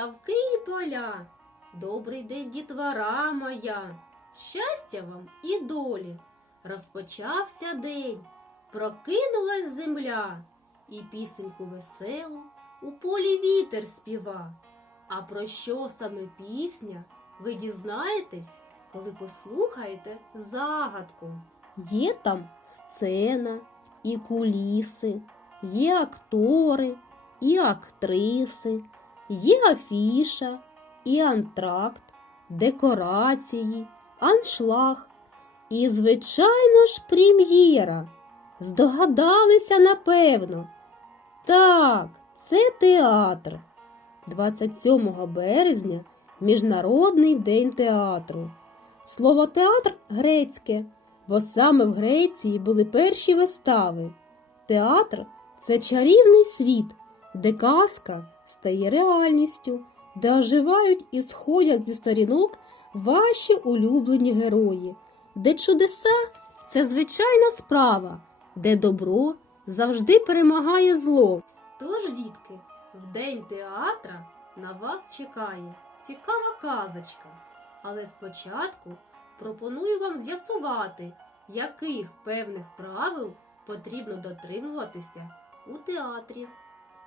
ставки і поля. Добрий день, дітвора моя. Щастя вам і долі. Розпочався день, прокинулась земля, і пісеньку веселу у полі вітер співа. А про що саме пісня, ви дізнаєтесь, коли послухаєте загадку. Є там сцена і куліси, є актори і актриси, є афіша і антракт, декорації, аншлаг і, звичайно ж, прем'єра. Здогадалися, напевно. Так, це театр. 27 березня Міжнародний день театру. Слово театр грецьке, бо саме в Греції були перші вистави. Театр це чарівний світ, де казка стає реальністю, де оживають і сходять зі сторінок ваші улюблені герої, де чудеса це звичайна справа, де добро завжди перемагає зло. Тож, дітки, в день театра на вас чекає цікава казочка. Але спочатку пропоную вам з'ясувати, яких певних правил потрібно дотримуватися у театрі.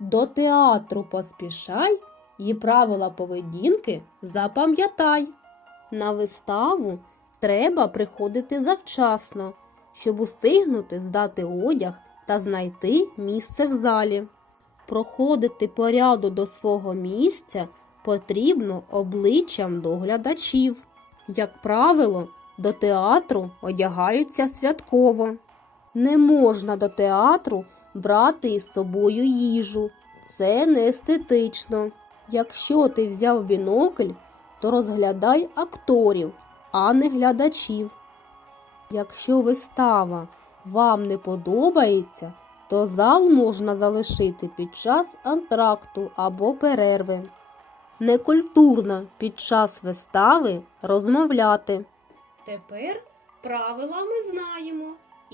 До театру поспішай і правила поведінки запам'ятай. На виставу треба приходити завчасно, щоб устигнути здати одяг та знайти місце в залі. Проходити по ряду до свого місця потрібно обличчям до глядачів. Як правило, до театру одягаються святково. Не можна до театру брати із собою їжу. Це не естетично. Якщо ти взяв бінокль, то розглядай акторів, а не глядачів. Якщо вистава вам не подобається, то зал можна залишити під час антракту або перерви. Некультурно під час вистави розмовляти. Тепер правила ми знаємо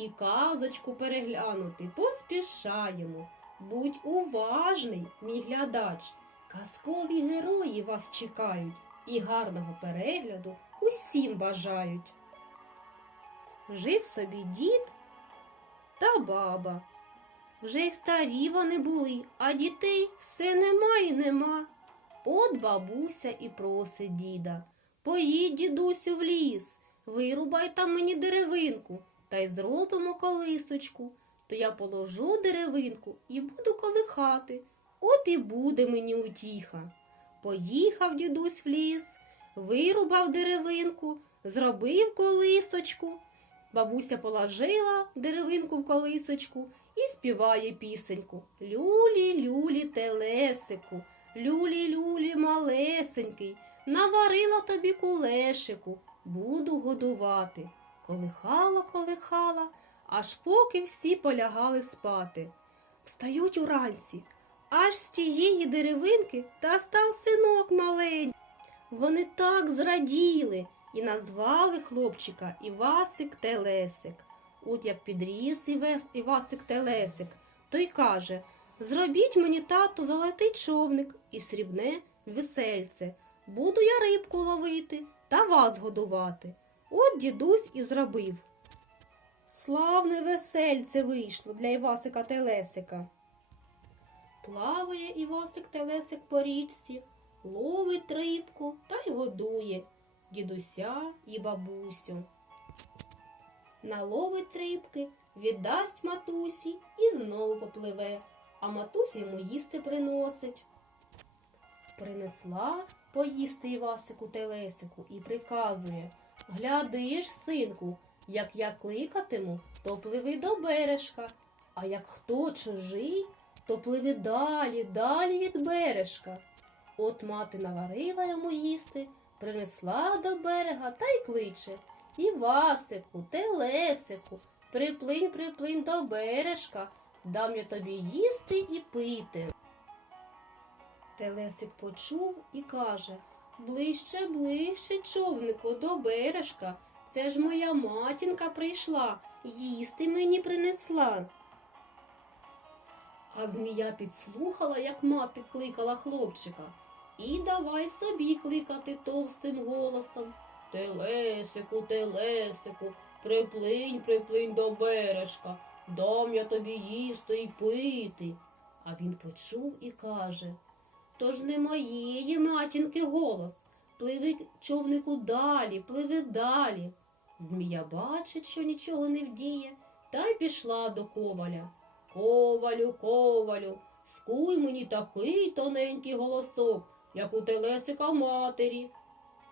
і казочку переглянути поспішаємо. Будь уважний, мій глядач. Казкові герої вас чекають і гарного перегляду усім бажають. Жив собі дід та баба. Вже й старі вони були, а дітей все нема і нема. От бабуся і просить діда. Поїдь, дідусю, в ліс, вирубай там мені деревинку, та й зробимо колисочку. То я положу деревинку і буду колихати. От і буде мені утіха. Поїхав дідусь в ліс, вирубав деревинку, зробив колисочку. Бабуся положила деревинку в колисочку і співає пісеньку. Люлі, люлі, телесику, люлі, люлі, малесенький, наварила тобі кулешику, буду годувати. Колихала, колихала, аж поки всі полягали спати. Встають уранці, аж з тієї деревинки та став синок маленький. Вони так зраділи і назвали хлопчика Івасик Телесик. От як підріс Івасик Телесик, той каже Зробіть мені, тату, золотий човник і срібне весельце. Буду я рибку ловити та вас годувати. От дідусь і зробив. Славне весельце вийшло для Івасика Телесика. Плаває Івасик Телесик по річці, ловить рибку та й годує дідуся і бабусю. Наловить рибки, віддасть матусі і знову попливе, а матуся йому їсти приносить. Принесла поїсти Івасику Телесику і приказує Глядиш, синку, як я кликатиму, то пливи до бережка, а як хто чужий, то пливи далі, далі від бережка. От мати наварила йому їсти, принесла до берега та й кличе Івасику, Телесику, приплинь, приплинь до бережка, дам я тобі їсти і пити. Телесик почув і каже Ближче, ближче, човнику, до бережка. Це ж моя матінка прийшла, їсти мені принесла. А змія підслухала, як мати кликала хлопчика, і давай собі кликати товстим голосом. Телесику, телесику, приплинь, приплинь до бережка, дам я тобі їсти й пити. А він почув і каже То ж не моєї матінки голос. Пливи, човнику, далі, пливи далі. Змія бачить, що нічого не вдіє, та й пішла до коваля. Ковалю, ковалю, скуй мені такий тоненький голосок, як у телесика матері.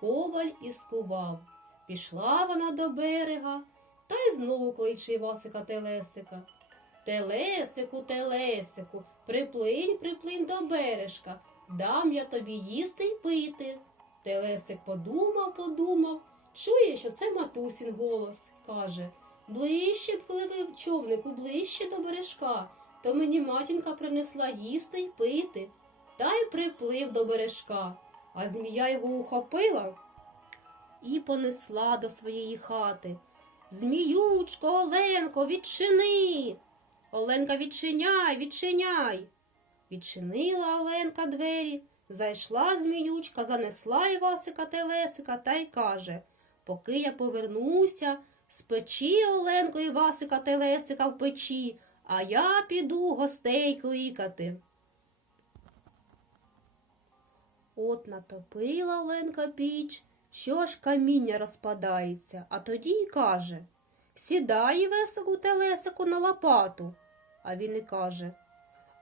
Коваль і скував. Пішла вона до берега, та й знову кличе Івасика Телесика. Телесику, телесику, приплинь, приплинь до бережка, дам я тобі їсти й пити. Телесик подумав, подумав, чує, що це матусін голос. Каже Ближче пливи човнику, ближче до бережка, то мені матінка принесла їсти й пити. Та й приплив до бережка, а змія його ухопила і понесла до своєї хати. Зміючко, Оленко, відчини. Оленка, відчиняй, відчиняй. Відчинила Оленка двері, зайшла зміючка, занесла Івасика Телесика та й каже Поки я повернуся, спечи Оленко Івасика Телесика в печі, а я піду гостей кликати. От натопила Оленка піч, що ж каміння розпадається, а тоді й каже Сідай, Івесику Телесику, на лопату. А він і каже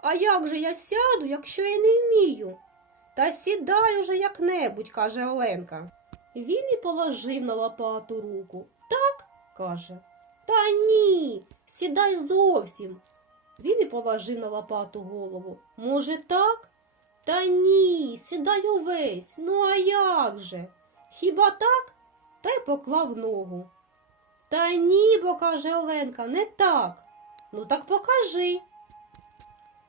А як же я сяду, якщо я не вмію? Та сідай уже як-небудь, каже Оленка. Він і положив на лопату руку. Так, каже. Та ні, сідай зовсім. Він і положив на лопату голову. Може, так? Та ні, сідай увесь. Ну, а як же? Хіба так? Та й поклав ногу. Та ні, бо каже Оленка, не так. Ну так покажи.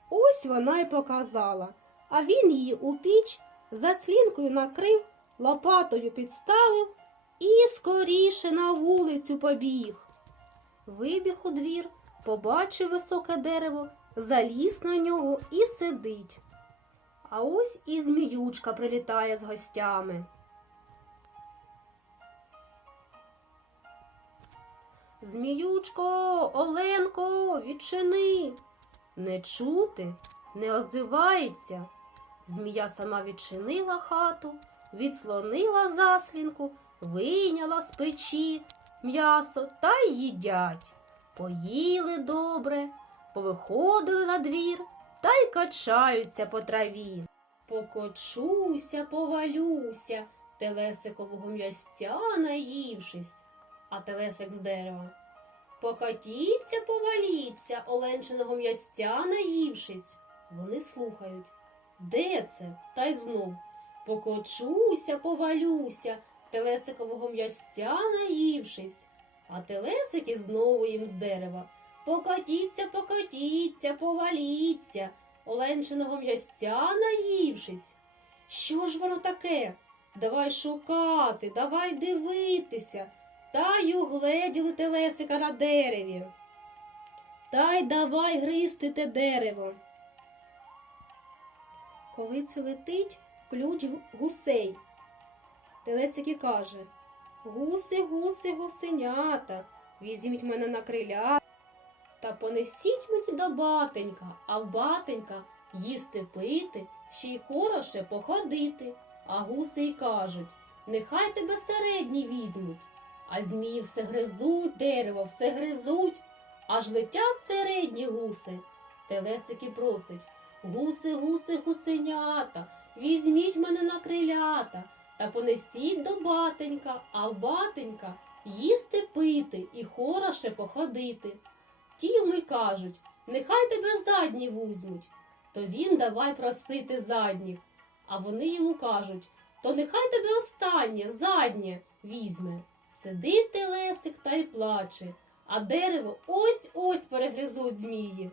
Ось вона й показала, а він її у піч заслінкою накрив, лопатою підставив і скоріше на вулицю побіг. Вибіг у двір, побачив високе дерево, заліз на нього і сидить. А ось і зміючка прилітає з гостями. Зміючко, Оленко, відчини. Не чути, не озивається. Змія сама відчинила хату, відслонила заслінку, вийняла з печі м'ясо та їдять. Поїли добре, повиходили на двір та й качаються по траві. Покочуся, повалюся, телесикового м'ястя наївшись, а телесик з дерева. Покатіться, поваліться, оленчиного м'ястя наївшись. Вони слухають. Де це? Та й знов. Покочуся, повалюся, телесикового м'ястя наївшись. А телесики знову їм з дерева. Покатіться, покатіться, поваліться, оленчиного м'ястя наївшись. Що ж воно таке? Давай шукати, давай дивитися. Та й угледіли телесика на дереві. Та й давай гризти те дерево. Коли це летить ключ гусей. Телесик і каже Гуси, гуси, гусенята, візьміть мене на криля та понесіть мені до батенька, а в батенька їсти пити, ще й хороше походити. А гуси й кажуть нехай тебе середні візьмуть. А змії все гризуть дерево, все гризуть, аж летять середні гуси. Телесики просить Гуси, гуси, гусенята, візьміть мене на крилята та понесіть до батенька, а в батенька їсти пити і хороше походити. Ті йому кажуть, нехай тебе задні вузьмуть. То він давай просити задніх. А вони йому кажуть, то нехай тебе останнє, заднє візьме. Сидить телесик та й плаче, а дерево ось ось перегризуть змії.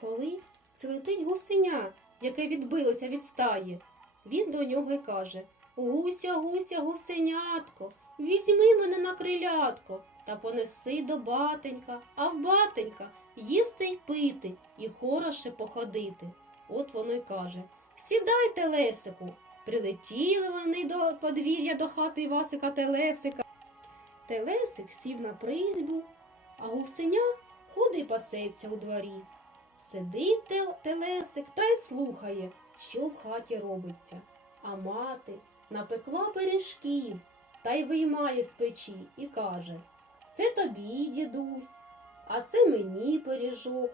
Коли це летить гусеня, яке відбилося від стаї, він до нього й каже Гуся, гуся, гусенятко, візьми мене на крилятко та понеси до батенька, а в батенька їсти й пити, і хороше походити. От воно й каже Сідайте, Лесику. Прилетіли вони до подвір'я до хати Івасика Телесика. Телесик сів на призьбу, а гусеня ходить пасеться у дворі. Сидить телесик та й слухає, що в хаті робиться. А мати напекла пиріжків та й виймає з печі і каже Це тобі, дідусь, а це мені пиріжок.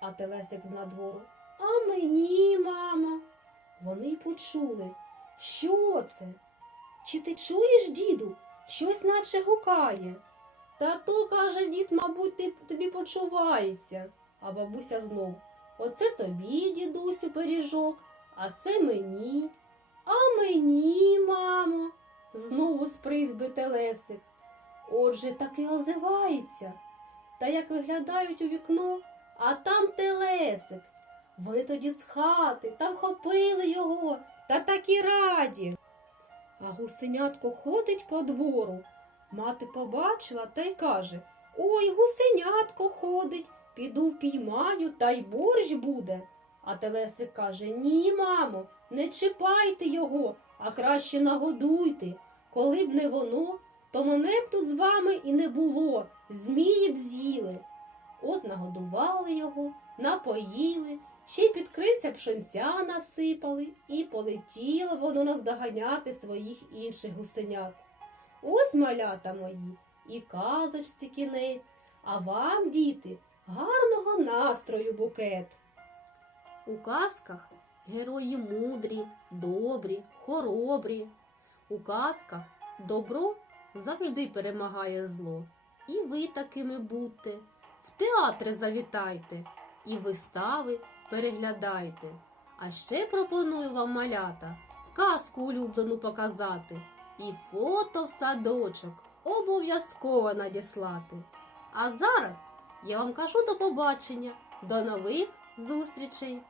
А телесик з надвору А мені, мамо. Вони почули. Що це? Чи ти чуєш, діду? Щось наче гукає. Та то, каже дід, мабуть, тобі почувається. А бабуся знов. Оце тобі, дідусю, пиріжок, а це мені. А мені, мамо, знову з призьби телесик. Отже, таки озивається. Та як виглядають у вікно, а там телесик. Вони тоді з хати та вхопили його та такі раді. А гусенятко ходить по двору. Мати побачила та й каже Ой, гусенятко ходить, піду впіймаю, та й борщ буде. А Телесик каже Ні, мамо, не чіпайте його, а краще нагодуйте. Коли б не воно, то мене б тут з вами і не було, змії б з'їли. От нагодували його, напоїли, ще й під крильця пшенця насипали, і полетіло воно наздоганяти своїх інших гусенят. Ось малята мої, і казочці кінець, а вам, діти, гарного настрою букет. У казках герої мудрі, добрі, хоробрі. У казках добро завжди перемагає зло. І ви такими будьте. В театри завітайте і вистави переглядайте. А ще пропоную вам малята казку улюблену показати і фото в садочок обов'язково надіслати. А зараз я вам кажу до побачення, до нових зустрічей!